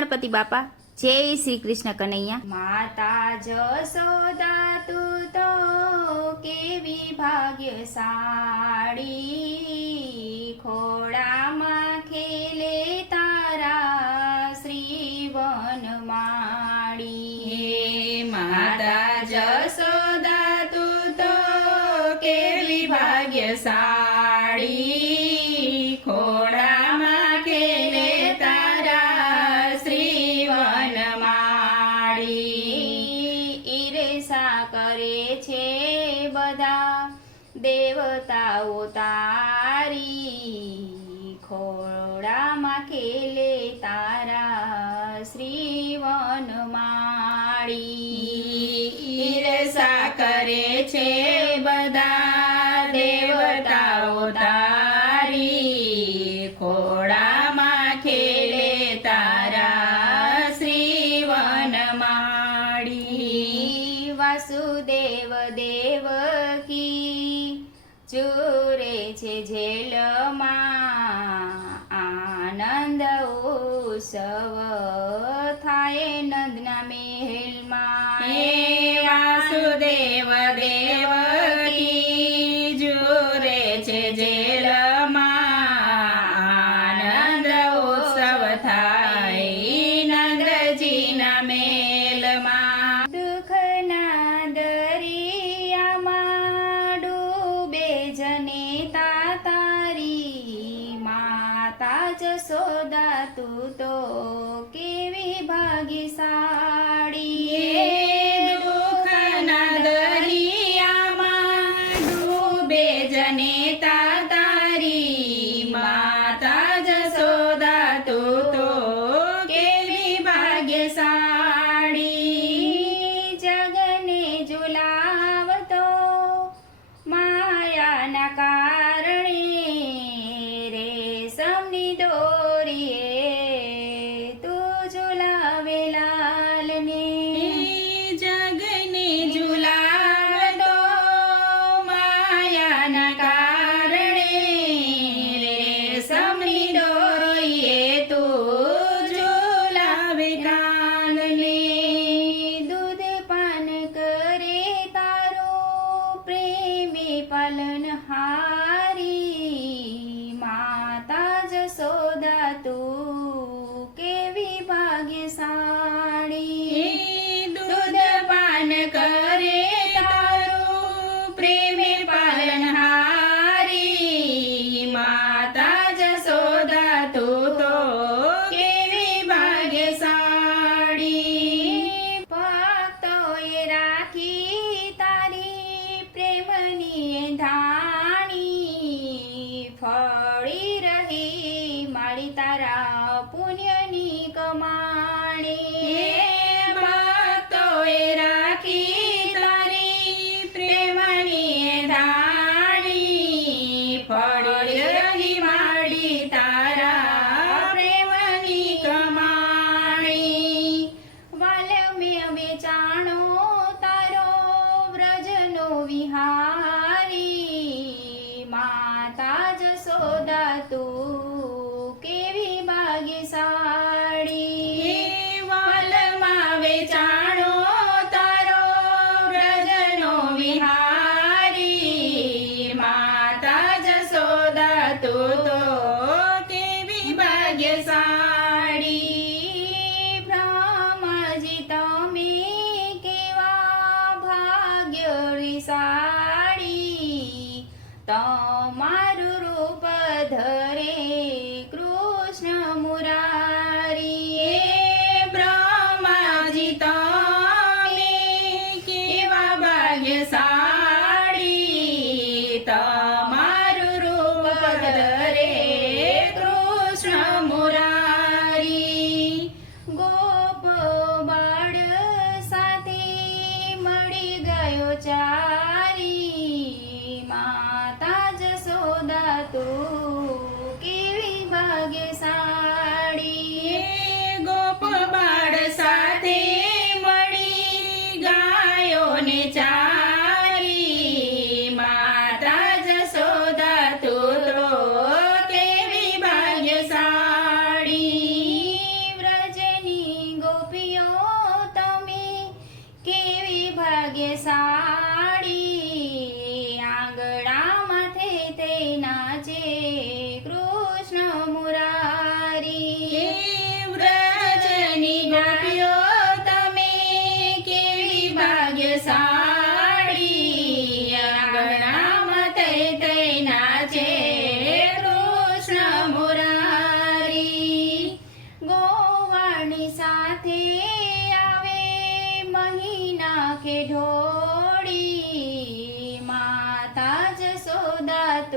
ગણપતિ બાપા. જય શ્રી કૃષ્ણ કનૈયા. માતા જસોદા તું તો કેવી ભાગ્યશાળી. ખોળામાં ખેલે તારા શ્રી વન માળી. હે માતા જસોદા તું તો કેવી ભાગ્ય સાડી કરે છે બધા દેવતાઓ તારી ખોળામાં ખેલે તારા શ્રીવન માળી. ઈરસા કરે છે વાસુદેવ દેવકી ચૂરે છે જેલમાં આનંદ ઉત્સવ. Mary 好 સાડી તમારું રૂપ ધરે કૃષ્ણ મુરારી બ્રહ્માજી તમે કેવા ભાગ્યશાળી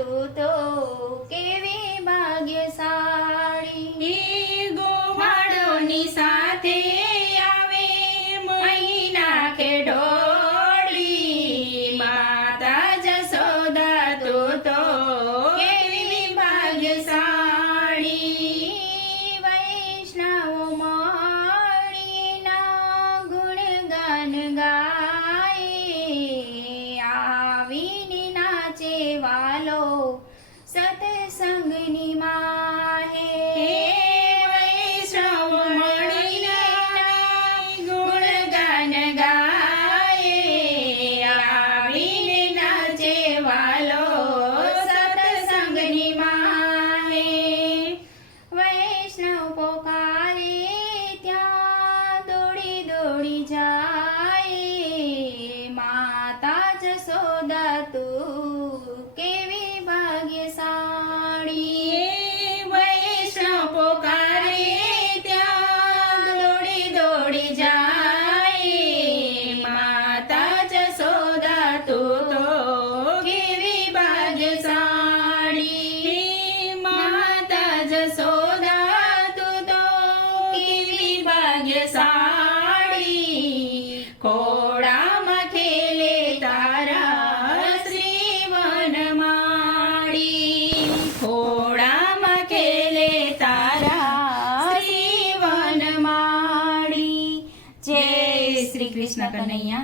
તો કેવી ભાગ્યશાળી. ગોવાળોની સાથે આવે મહિના કે ઢોળી માતા જસોદા તું તો. કેવી ભાગ્યશાળી. करने ही है